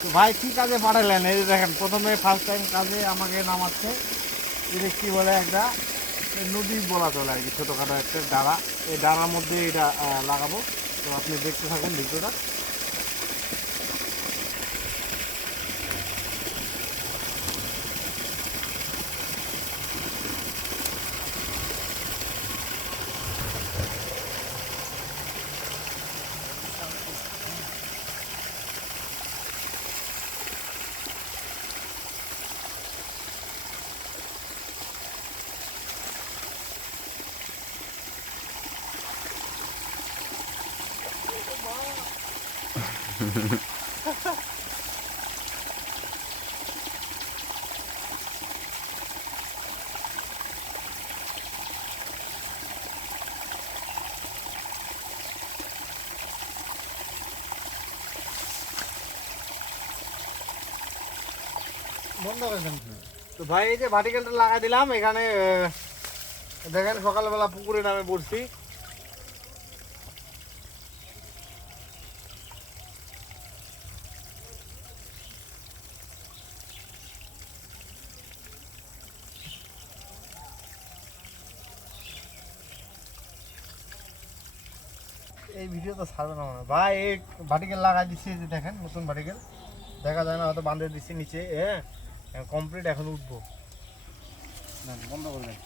তো ভাই কি কাজে পাঠালেন? এই যে দেখেন, প্রথমে ফার্স্ট টাইম কাজে আমাকে নামাচ্ছে। এটা কি বলে, একটা নদী বলা চলে আর কি, ছোটোখাটো একটা ডাড়া। এই ডাড়ার মধ্যে এটা লাগাবো। তো আপনি দেখতে থাকুন ভিডিওটা। বন্ধ করেছেন? তো ভাই এই যে ভার্টিক্যালটা লাগাই দিলাম এখানে। দেখেন সকালবেলা পুকুরে নামে পড়ছি। এই ভিডিও তো ছাড়বে না মনে হয়। ভাই এই ভার্টিক্যাল লাগাই দিচ্ছি, যে দেখেন নতুন ভার্টিক্যাল। দেখা যায় না হয়তো, বাঁধে দিচ্ছি নিচে। হ্যাঁ কমপ্লিট, এখন উঠবো। বন্ধ করবেন।